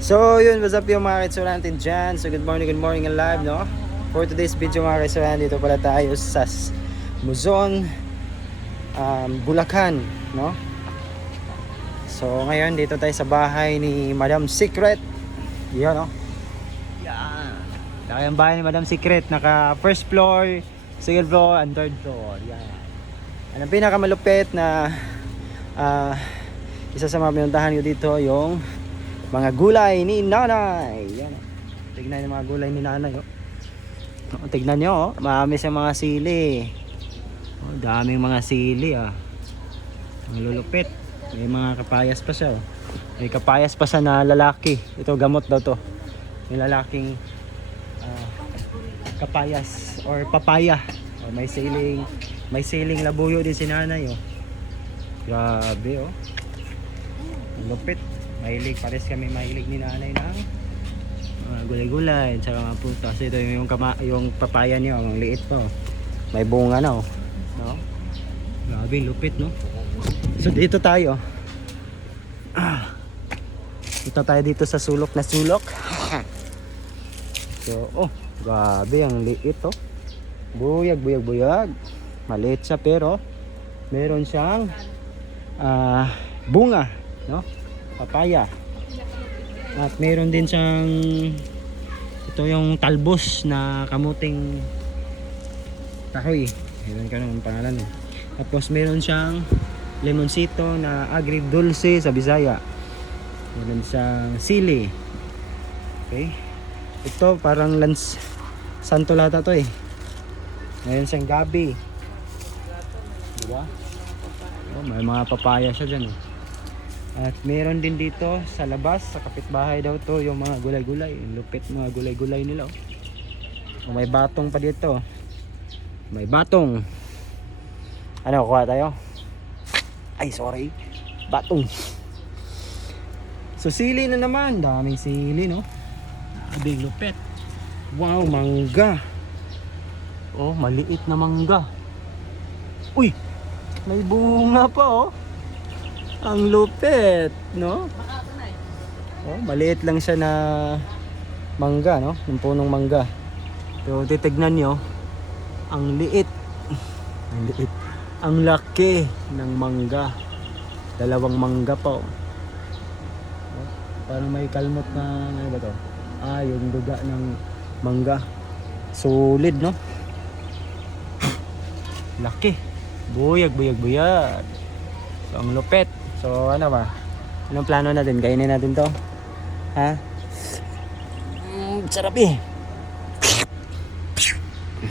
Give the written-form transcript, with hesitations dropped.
So yun, what's up yung mga kaitsuran natin dyan. So good morning and live, no? For today's video mga kaitsuran, dito pala tayo sa Luzon, Bulacan, no? So ngayon dito tayo sa bahay ni Madam Secret. Yan, no? Yan. Kaya yung bahay ni Madam Secret, naka first floor, second floor, and third floor. Yan. Ang pinakamalupit na isa sa mga pinuntahan ko dito yung mga gulay ni nanay. Yan. Tignan yung mga gulay ni nanay. Oh. Tignan nyo, oh. Marami siyang mga sili. Oh, daming mga sili. Ang lulupit. May mga kapayas pa siya. Oh. May kapayas pa siya na lalaki. Ito gamot daw to. May lalaking kapayas or papaya. Oh, may siling labuyo din si nanay. Oh. Grabe, oh. Ang lupit. Mahilig, pares kami mahilig ni nanay ng gulay-gulay at saka mga prutas. Ito yung papaya niyo, ang liit pa. Oh. May bunga na, oh. No? Grabe, lupit, no? So dito tayo. Dito tayo dito sa sulok na sulok. So, oh, grabe, ang liit, oh. Buyag. Maliit siya pero meron siyang bunga, no? Papaya. At meron din siyang ito yung talbos na kamuting kahoy. Ayun ka ng pangalan eh. Tapos meron siyang lemonsito na agridulce sa Bisaya. Meron siyang sili. Okay. Ito parang santolata to eh. Meron siyang gabi. Diba? Oh, may mga papaya siya dyan eh. At meron din dito sa labas, sa kapitbahay daw to, yung mga gulay-gulay. Lupit mga gulay-gulay nila. Oh, may batong pa dito. May batong. Ano, kuha tayo? Ay, sorry. Batong. So, sili na naman. Daming sili, no? Big lupit. Wow, mangga. Oh, maliit na mangga. Uy! May bunga pa, oh. Ang lupit, no? Oh, maliit lang siya na mangga, no? Yung punong mangga. So, titignan nyo, ang liit. Ang liit. Ang laki ng mangga. Dalawang mangga pa, oh. Parang may kalmot na, ano ba to? Yung duga ng mangga. Solid, no? Laki. Buyag. So, ang lupit. So ano ba? Anong plano natin? Kainin natin to? Ha? Sarap eh.